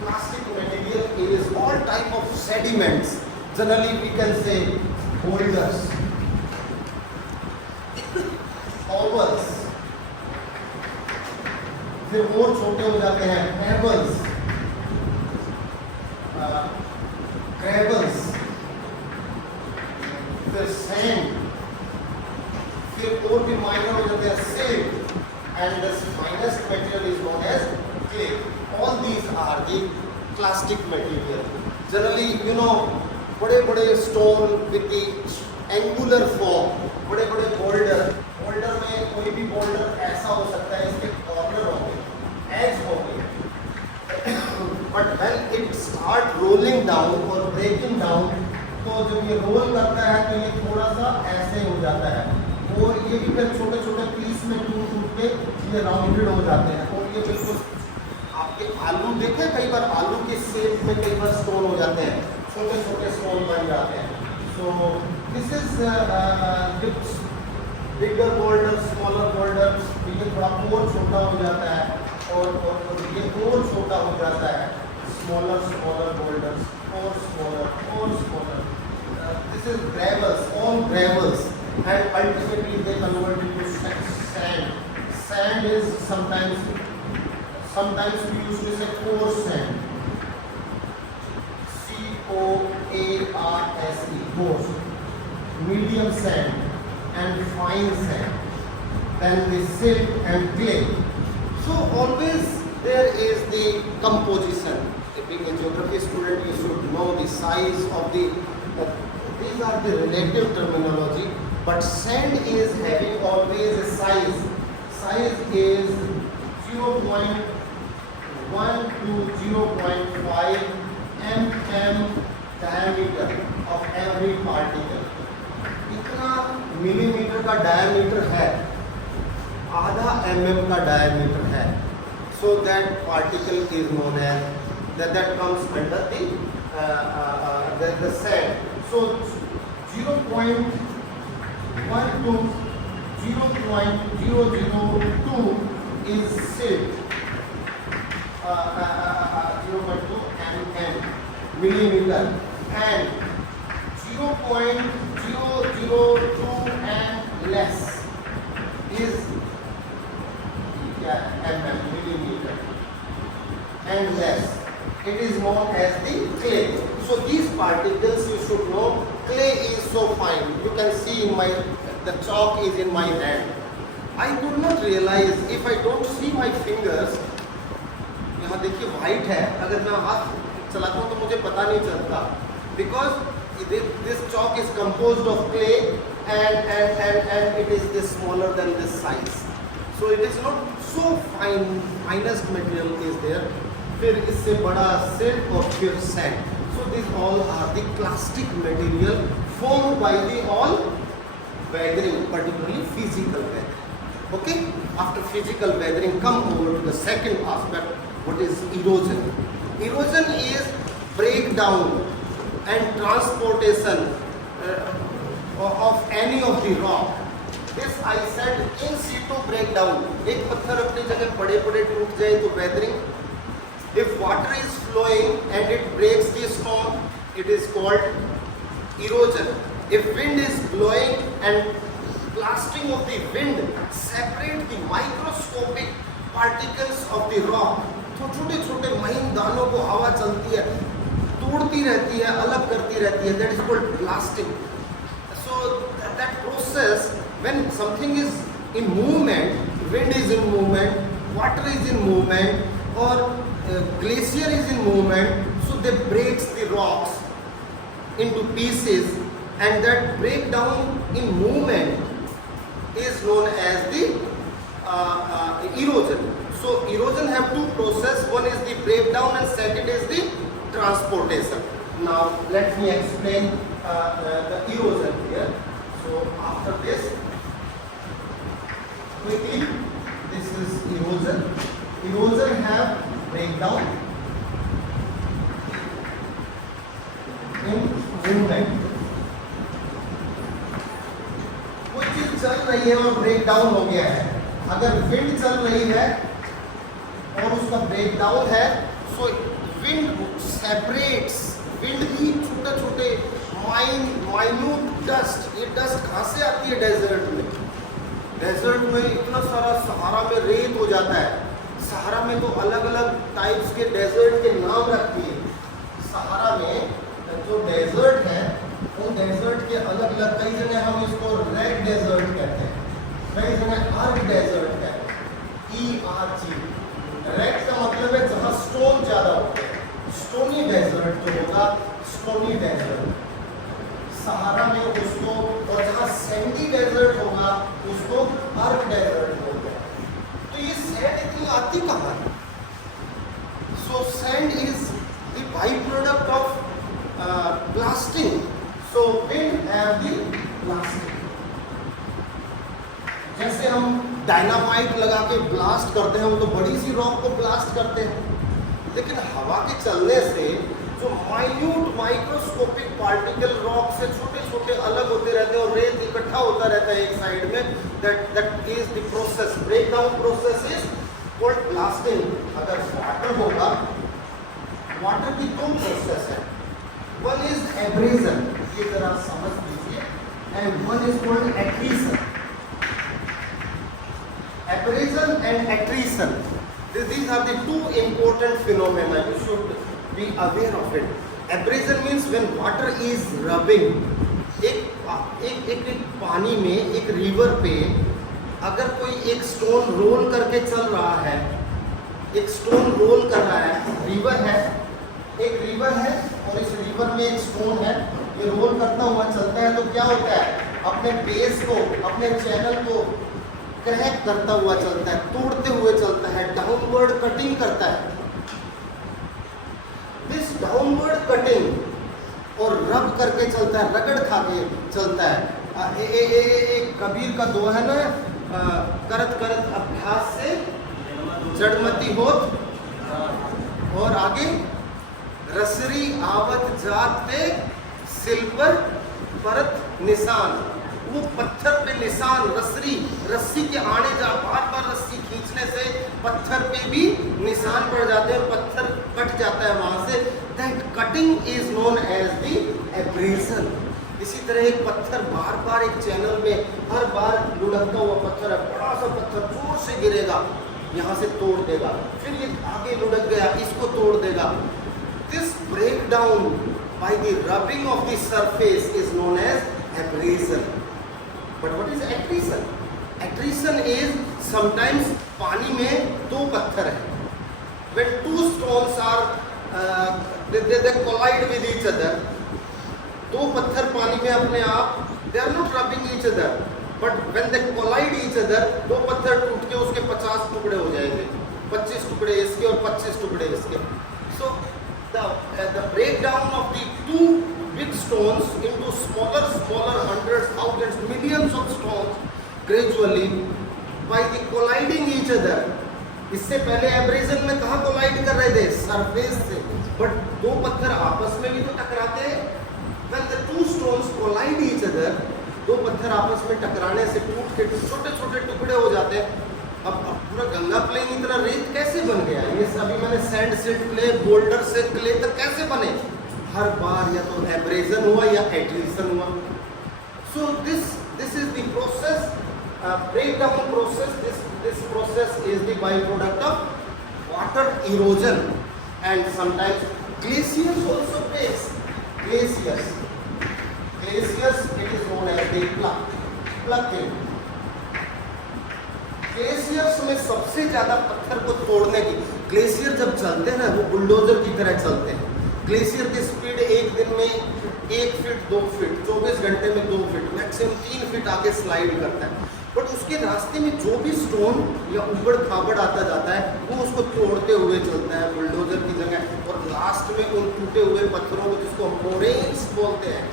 plastic material is all type of sediments. Generally we can say boulders, ovals, फिर और छोटे हो जाते हैं pebbles, gravels, फिर sand, फिर और भी minor हो जाते हैं silt, and the finest material is known as clay. All these are the plastic material. Generally, you know, बड़े-बड़े stone with the angular form, बड़े-बड़े boulder में कोई भी boulder ऐसा हो सकता है, इसके corner होंगे, edge होंगे, but when it start rolling down or breaking down, तो जब ये roll करता है तो ये थोड़ा सा ऐसे हो जाता है, और ये भी फिर छोटे-छोटे पीस में टूट के ये राउंडेड हो जाते हैं, और ये बिल्कुल आपके आलू देखे, कई बार आलू के शेप में कई बार स्टोन हो जाते हैं, छोटे छोटे स्टोन बन जाते हैं. So this is bigger boulder, smaller boulder, ये थोड़ा और छोटा हो जाता है, और ये और छोटा हो जाता है, स्मॉलर बोल्डर्स और smaller. This is gravels, all gravels, and ultimately they convert into sand. Sand is sometimes we used to say coarse sand, C-O-A-R-S-E, coarse, medium sand, and fine sand, then the silt and clay. So always there is the composition. If being a geography student, you should know the size of the, these are the relative terminology, but sand is having always a size. Size is 0.1 to 0.5 mm diameter of every particle. इतना millimetre का diameter है, आधा mm का diameter है. So that particle is known as that comes under the sand. So 0.1 to 0.002 is silt, 0.2 mm millimeter, and 0.002 and less is mm millimeter and less. It is known as the clay. So these particles you should know. Clay is so fine. You can see in the chalk is in my hand. I could not realize if I don't see my fingers. यहाँ देखिए white है, अगर मैं हाथ चलाता हूँ तो मुझे पता नहीं चलता, because this chalk is composed of clay and it is this smaller than this size. So it is not so fine, finest material is there. फिर इससे बड़ा silt और फिर sand. So these all are the plastic material formed by the all weathering, particularly physical weathering. Okay? After physical weathering, come over to the second aspect, what is erosion. Erosion is breakdown and transportation of any of the rock. This I said in situ breakdown. एक पत्थर अपनी जगह बड़े-बड़े टूट जाए तो weathering. If water is flowing and it breaks the stone, it is called erosion. If wind is blowing and blasting of the wind separate the microscopic particles of the rock, तो छोटे-छोटे महीन दानों को हवा चलती है, तोड़ती रहती है, अलग करती रहती है. That is called blasting. So that process, when something is in movement, wind is in movement, water is in movement, or glacier is in movement, so they breaks the rocks into pieces, and that breakdown in movement is known as the erosion. So erosion have two process. One is the breakdown and second is the transportation. Now let me explain the erosion here. So after this, quickly, this is erosion. Erosion have breakdown in movement. कोई चीज चल रही है और break down हो गया है. अगर विंड चल रही है और उसका ब्रेक डाउन है। सो विंड सेपरेट्स, विंड भी छोटे छोटे माइन्यूट डस्ट, ये डस्ट कहाँ से आती है डेजर्ट में? डेजर्ट में इतना सारा सहारा में रेत हो जाता है। सहारा में तो अलग अलग टाइप्स के डेजर्ट के नाम रखती है। सहारा में जो डेजर्ट है उन डेजर्ट के अलग अलग, कई जगह हम इसको रेड डेजर्ट कहते हैं, कई जगह अर्क डेजर्ट कहते हैं, ERG। रेड का मतलब है जहाँ स्टोन ज़्यादा होते हैं, स्टोनी डेजर्ट जो होगा स्टोनी डेजर्ट सहारा में उसको, और जहाँ सैंडी डेजर्ट होगा उसको अर्क डेजर्ट होगा। तो ये सैंड इतनी आती कहाँ है? So sand is the by product of blasting. So wind have the blasting. जैसे हम डायनामाइट लगा के ब्लास्ट करते हैं, हम तो बड़ी सी रॉक को ब्लास्ट करते हैं, लेकिन हवा के चलने से जो माइन्यूट माइक्रोस्कोपिक पार्टिकल रॉक से छोटे छोटे अलग होते रहते हैं और रेत इकट्ठा होता रहता है एक साइड में, that is the process, break down process is called blasting. अगर वाटर होगा, वाटर की दो प्रोसेस है, वन इज एब्रेजन, ये जरा समझ लीजिए, and one is called accretion. Abrasion and accretion, these are the two important phenomena, you should be aware of it. Abrasion means when water is rubbing, एक पानी में, एक रिवर पे अगर कोई एक स्टोन रोल करके चल रहा है, एक स्टोन रोल कर रहा है, रिवर है, एक रिवर है और इस रिवर में एक स्टोन है, ये रोल करता हुआ चलता है, तो क्या होता है? अपने बेस को, अपने चैनल को क्रैक करता हुआ चलता है, तोड़ते हुए चलता है, डाउनवर्ड कटिंग करता है। दिस डाउनवर्ड कटिंग और रब करके चलता है, रगड़ खा के चलता है। एक कबीर का दोहा है ना, करत करत अभ्यास से जड़मती होत, और आगे रसरी आवत जाते सिल्वर परत निशान। वो पत्थर पे निशान, रस्सी के आने जा, बार बार रस्सी खींचने से पत्थर पे भी निशान पड़ जाते हैं और पत्थर कट जाता है वहां से। That cutting is known as the abrasion. इसी तरह एक पत्थर बार बार एक चैनल में हर बार लुढ़कता हुआ पत्थर है, बड़ा सा पत्थर जोर से गिरेगा, यहाँ से तोड़ देगा, फिर ये आगे लुढ़क गया, इसको तोड़ देगा। This break down by the rubbing of the surface is known as abrasion. But what is accretion? Accretion is sometimes पानी में दो पत्थर हैं. When two stones are they collide with each other. दो पत्थर पानी में अपने आप they are not rubbing each other. But when they collide each other, दो पत्थर टूट के उसके 50 टुकड़े हो जाएंगे, 25 टुकड़े इसके और 25 टुकड़े इसके. So the breakdown of the two big stones into smaller hundreds, thousands, millions of stones gradually by the colliding each other. इससे पहले एब्रेजन में कहाँ कोलाइड कर रहे थे? सरफेस से. बट दो पत्थर आपस में भी तो टकराते हैं. When the two stones collide each other, दो पत्थर आपस में टकराने से टूट के छोटे छोटे टुकड़े हो जाते हैं. अब पूरा गंगा प्लेन इतना रेत कैसे बन गया? ये सभी मैंने सैंड से क्ले, बोल्डर से क्ले तक कैसे बने? हर बार या तो एब्रेजन हुआ या एक्रीशन हुआ. So this is the process, breakdown process. This process is the byproduct of water erosion, and sometimes glaciers also breaks. Glaciers, it is known as the plucking. Glaciers में सबसे ज़्यादा पत्थर को तोड़ने की, ग्लेशियर जब चलते हैं ना वो बुलडोजर की तरह चलते हैं. ग्लेशियर की स्पीड एक दिन में 1 फीट 2 फीट, 24 घंटे में 2 फीट, मैक्सिमम 3 फीट आगे स्लाइड करता है. बट उसके रास्ते में जो भी स्टोन या उबड़ खाबड़ आता जाता है वो उसको तोड़ते हुए चलता है बुलडोजर की जगह. और लास्ट में उन टूटे हुए पत्थरों को, जिसको मोरेन्स बोलते हैं,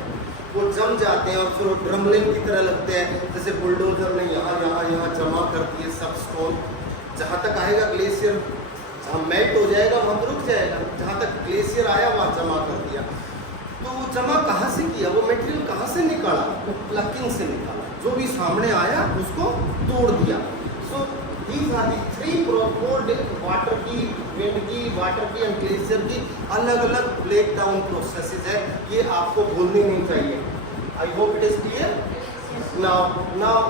वो जम जाते हैं और फिर वो ड्रमलिंग की तरह लगते हैं. जैसे बुलडोजर ने यहाँ जमा कर दिए सब स्टोन. जहाँ तक आएगा ग्लेशियर, जहाँ मेल्ट हो जाएगा वहाँ तो रुक जाएगा. जहाँ तक ग्लेशियर आया वहाँ जमा कर दिया. तो वो जमा कहाँ से किया? वो मटेरियल कहाँ से निकाला? वो प्लकिंग से निकाला. जो भी सामने आया उसको तोड़ दिया. सो These are the three water की, विंड की, वाटर की एंड ग्लेशियर की अलग अलग ब्रेक डाउन प्रोसेसेस है, ये आपको भूलनी नहीं चाहिए। I hope it is clear. Now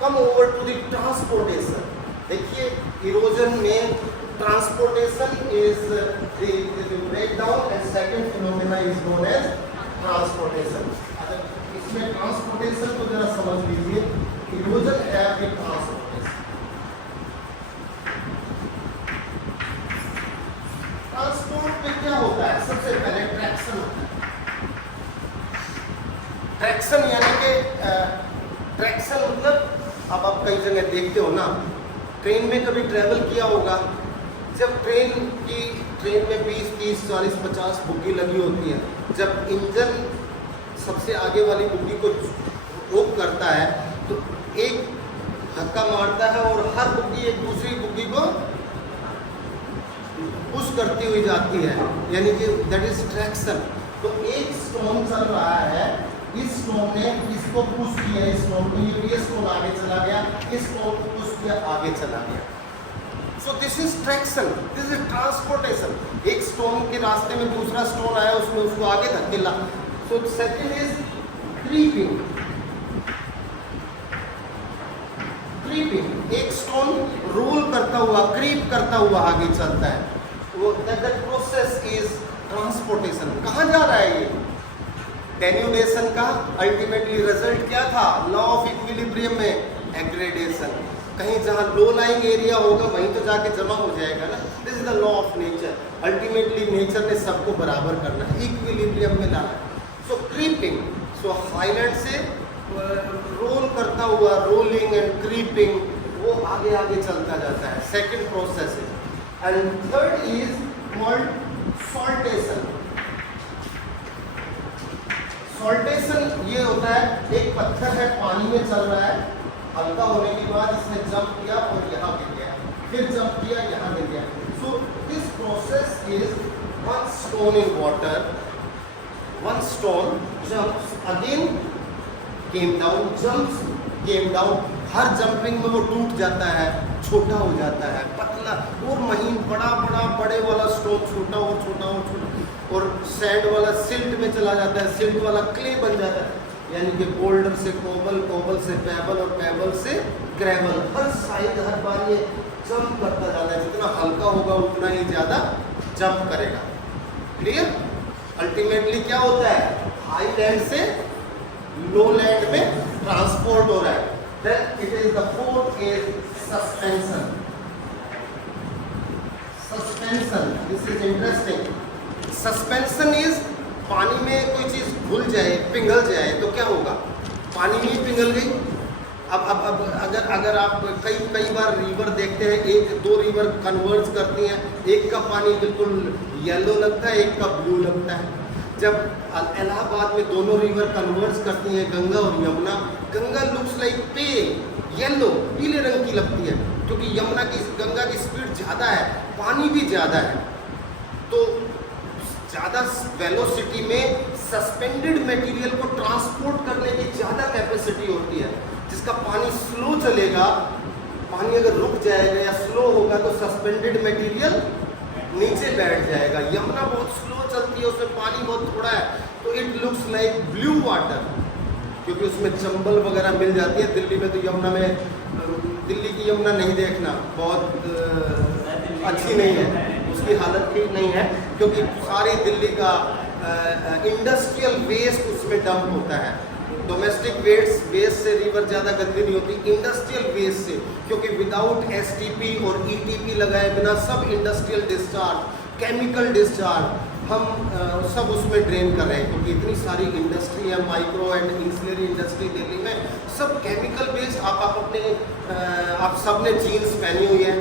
come over to the transportation. देखिए इरोजन में transportation is the break down and second phenomena is known as transportation. इसमें ट्रांसपोर्टेशन को जरा समझ लीजिए। इरोजन है विद ट्रांसपोर्टेशन। ट्रांसपोर्ट में क्या होता है? सबसे पहले ट्रैक्शन होता है। ट्रैक्शन यानी कि ट्रैक्शन मतलब अब आप कई जगह देखते हो ना, ट्रेन में कभी ट्रेवल किया होगा, जब ट्रेन में 20, 30, 40, 50 बुग्गी लगी होती है, जब इंजन सबसे आगे वाली बुग्गी को रोक करता है तो एक धक्का मारता है और हर बुग्गी एक दूसरी बुग्गी को पुश करती हुई जाती है, यानी कि दैट इज ट्रैक्शन। तो एक स्टोन चल रहा है, इस स्टोन ने इसको पुश किया, इस स्टोन को, ये स्टोन आगे चला गया, इस स्टोन को पुश किया, आगे चला गया। So this is traction, this is transportation. एक स्टोन के रास्ते में दूसरा स्टोन आया, उसने उसको आगे धकेला। So second is creeping. Creeping, एक स्टोन रोल करता हुआ, क्रीप करता हुआ आगे चलता है, वो दैट प्रोसेस इज ट्रांसपोर्टेशन। कहाँ जा रहा है ये? डेन्यूडेशन का अल्टीमेटली रिजल्ट क्या था? लॉ ऑफ इक्विलिब्रियम में एग्रेडेशन। कहीं जहाँ लो लाइंग एरिया होगा वहीं तो जाके जमा हो जाएगा ना। This is the law of nature. Ultimately nature ने सबको बराबर करना है, इक्विलिब्रियम में लाना है। सो क्रीपिंग, सो हाईलैंड से रोल करता हुआ, रोलिंग एंड क्रीपिंग, वो आगे आगे चलता जाता है। सेकेंड प्रोसेस है। And third is called saltation. Saltation ये होता है, एक पत्थर है पानी में चल रहा है, हल्का होने के बाद इसने जंप किया और यहाँ गिर गया, फिर जंप किया, यहाँ गिर गया। So this process is one stone in water, one stone jumps again came down, jumps came down. Her jumping में वो टूट जाता है, छोटा हो जाता है, पतला और महीन, बड़े वाला स्टोन छोटा और छोटा और छोटा, और सैंड वाला सिल्ट में चला जाता है, सिल्ट वाला क्ले बन जाता है, यानी कि बोल्डर से कोबल, कोबल से पेबल और पेबल से ग्रेवल। हर साइड हर बार ये जंप करता जाता है, जितना हल्का होगा उतना ही ज़्यादा जंप करेगा। क्लियर? अल्टीमेटली क्या होता है? हाई लैंड से लो लैंड में ट्रांसपोर्ट हो रहा है। Then it is the fourth is suspension. Suspension, this is interesting. Suspension is पानी में कोई चीज़ घुल जाए, पिघल जाए तो क्या होगा? पानी में पिघल गई। अब अगर आप कई बार रिवर देखते हैं, एक दो रिवर कन्वर्ज करती हैं, एक का पानी बिल्कुल येलो लगता है, एक का ब्लू लगता है। जब इलाहाबाद में दोनों रिवर कन्वर्ज करती हैं, गंगा और Yamuna, Ganga looks like pale yellow, पीले रंग की लगती है, क्योंकि गंगा की स्पीड ज़्यादा है, पानी भी ज़्यादा है। तो ज़्यादा वेलोसिटी में सस्पेंडेड मटेरियल को ट्रांसपोर्ट करने की ज़्यादा कैपेसिटी होती है। जिसका पानी स्लो चलेगा, पानी अगर रुक जाएगा या स्लो होगा तो सस्पेंडेड मटेरियल नीचे बैठ जाएगा। यमुना बहुत स्लो चलती है, उसमें पानी बहुत थोड़ा है, तो it looks like blue water, क्योंकि उसमें चंबल वगैरह मिल जाती है। दिल्ली में तो यमुना में, दिल्ली की यमुना नहीं देखना, बहुत अच्छी नहीं है, उसकी हालत ठीक नहीं है, क्योंकि सारी दिल्ली का इंडस्ट्रियल वेस्ट उसमें डंप होता है। डोमेस्टिक वेस्ट से रिवर ज़्यादा गंदी नहीं होती, इंडस्ट्रियल वेस्ट से, क्योंकि विदाउट एसटीपी और ईटीपी लगाए बिना सब इंडस्ट्रियल डिस्चार्ज, केमिकल डिस्चार्ज हम सब उसमें ड्रेन कर रहे हैं, क्योंकि इतनी सारी इंडस्ट्री है, माइक्रो एंड इंसुलरी इंडस्ट्री दिल्ली में, सब केमिकल बेस्ड। आप सब ने जीन्स पहनी हुई है,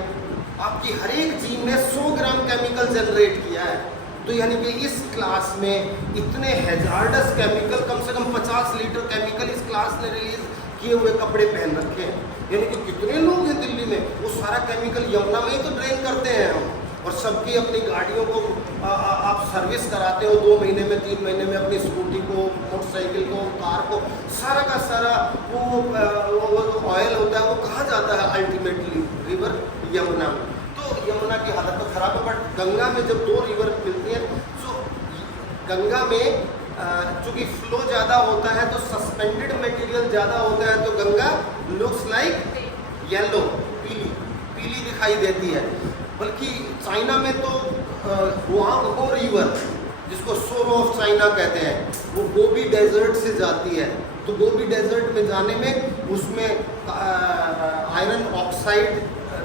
आपकी हर एक जीन ने 100 ग्राम केमिकल जनरेट किया है। तो यानी कि इस क्लास में इतने हैजार्डस केमिकल, कम से कम 50 लीटर केमिकल इस क्लास ने रिलीज किए हुए कपड़े पहन रखे हैं। यानी कि कितने लोग हैं दिल्ली में, वो सारा केमिकल यमुना में ही तो ड्रेन करते हैं हम। और सबकी अपनी गाड़ियों को आप सर्विस कराते हो 2 महीने में 3 महीने में, अपनी स्कूटी को, मोटरसाइकिल को, कार को, सारा का सारा वो ऑयल होता है वो कहाँ जाता है अल्टीमेटली? रिवर यमुना में। तो यमुना की हालत तो खराब है, बट गंगा में जब 2 रिवर मिलती हैं, तो गंगा में चूँकि फ्लो ज़्यादा होता है तो सस्पेंडेड मटेरियल ज़्यादा होता है, तो गंगा लुक्स लाइक येलो, पीली दिखाई देती है। बल्कि चाइना में तो हुआंगहो रिवर, जिसको सोरो ऑफ चाइना कहते हैं, वो गोबी डेजर्ट से जाती है। तो गोबी डेजर्ट में जाने में उसमें आयरन ऑक्साइड,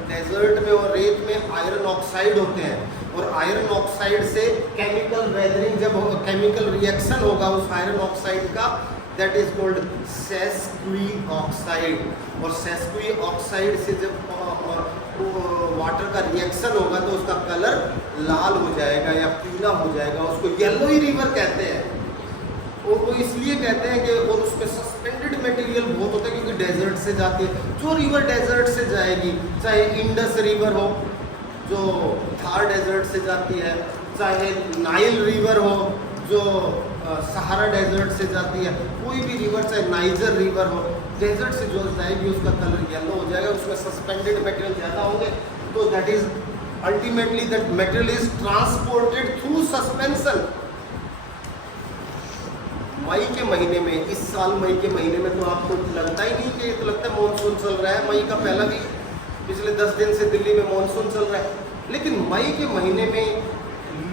डेजर्ट में और रेत में आयरन ऑक्साइड होते हैं, और आयरन ऑक्साइड से केमिकल वेदरिंग, जब केमिकल रिएक्शन होगा उस आयरन ऑक्साइड का, दैट इज कॉल्ड सेस्क्वी ऑक्साइड। और सेस्क्वी ऑक्साइड से जब वाटर का रिएक्शन होगा तो उसका कलर लाल हो जाएगा या पीला हो जाएगा, उसको येलोई रिवर कहते हैं। और वो इसलिए कहते हैं कि और उसमें सस्पेंडेड मटेरियल बहुत होता है क्योंकि डेजर्ट से जाती है। जो रिवर डेजर्ट से जाएगी, चाहे इंडस रिवर हो जो थार डेजर्ट से जाती है, चाहे नाइल रिवर हो जो सहारा डेजर्ट से जाती है, कोई भी रिवर, चाहे नाइजर रिवर हो, डेजर्ट से जो जाएगी उसका कलर येलो हो जाएगा, उसमें सस्पेंडेड मटेरियल ज़्यादा होंगे। तो that is ultimately that material is transported through suspension. मई के महीने में, इस साल मई के महीने में तो आपको लगता ही नहीं कि, तो लगता है मानसून चल रहा है। मई का पहला भी पिछले 10 दिन से दिल्ली में मानसून चल रहा है, लेकिन मई के महीने में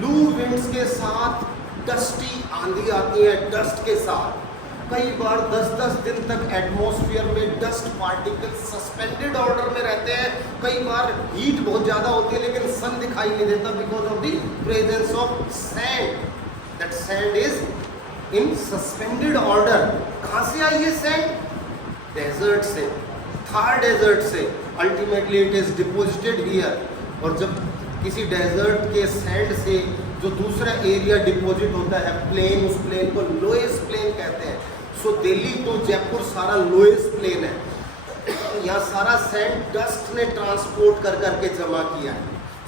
लू विंड्स के साथ डस्टी आंधी आती है, डस्ट के साथ। कई बार 10-10 दिन तक एटमॉस्फेयर में डस्ट पार्टिकल्स सस्पेंडेड ऑर्डर में रहते हैं। कई बार हीट बहुत ज़्यादा होती है लेकिन सन दिखाई नहीं देता because of the presence of sand. That sand is in suspended order. कहाँ से आई ये सैंड? डेजर्ट से, थार डेजर्ट से। Ultimately it is deposited here. और जब किसी डेजर्ट के सैंड से जो दूसरा एरिया डिपॉजिट होता है प्लेन, उस प्लेन को लोएस्ट प्लेन कहते हैं। सो दिल्ली टू जयपुर सारा लोएस्ट प्लेन है। यहाँ सारा सैंड डस्ट ने ट्रांसपोर्ट कर करके जमा किया है।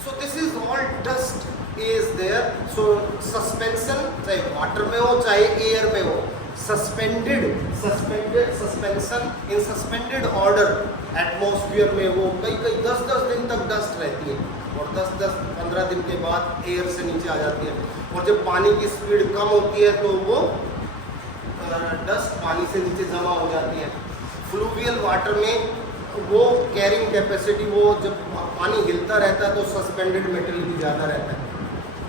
So this is all dust is there. So suspension, चाहे वाटर में हो चाहे एयर में हो, suspended suspension in suspended order atmosphere में वो कई 10-10 दिन तक डस्ट रहती है और 10-15 दिन के बाद एयर से नीचे आ जाती है। और जब पानी की स्पीड कम होती है तो वो डस्ट पानी से नीचे जमा हो जाती है। फ्लूवियल वाटर में वो कैरिंग कैपेसिटी, वो जब पानी हिलता रहता है तो सस्पेंडेड मटेरियल भी ज़्यादा रहता है।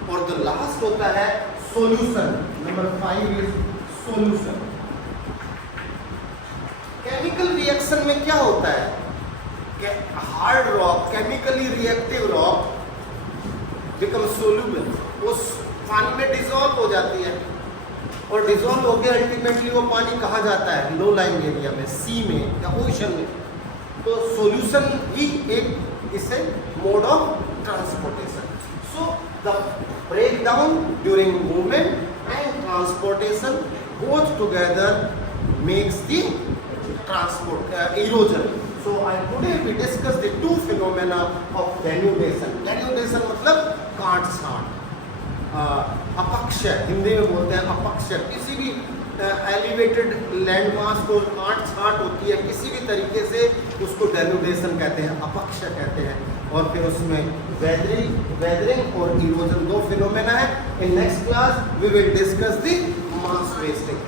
और द लास्ट होता है solution. Number 5 is solution. Chemical reaction में क्या होता है? Hard rock, chemically reactive rock become soluble, वो पानी में डिसॉल्व हो जाती है। और डिसॉल्व होकर अल्टीमेटली वो पानी कहाँ जाता है? लो लाइंग एरिया में, सी में या ओशन में। तो सॉल्यूशन ही एक इसे mode of transportation. So the breakdown during movement and transportation both together makes the transport erosion. So today we discuss the two phenomena of denudation. Denudation मतलब काट छांट। अपक्षय हिंदी में बोलते हैं अपक्षय। किसी भी एलिवेटेड लैंड मास को काट छांट होती है किसी भी तरीके से, उसको डेनुडेशन कहते हैं, अपक्षय कहते हैं। और फिर उसमें वेदरिंग और इरोजन दो फिनोमेना है। In next class we will discuss the mass wasting.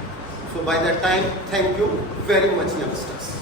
So by that time, thank you very much youngsters.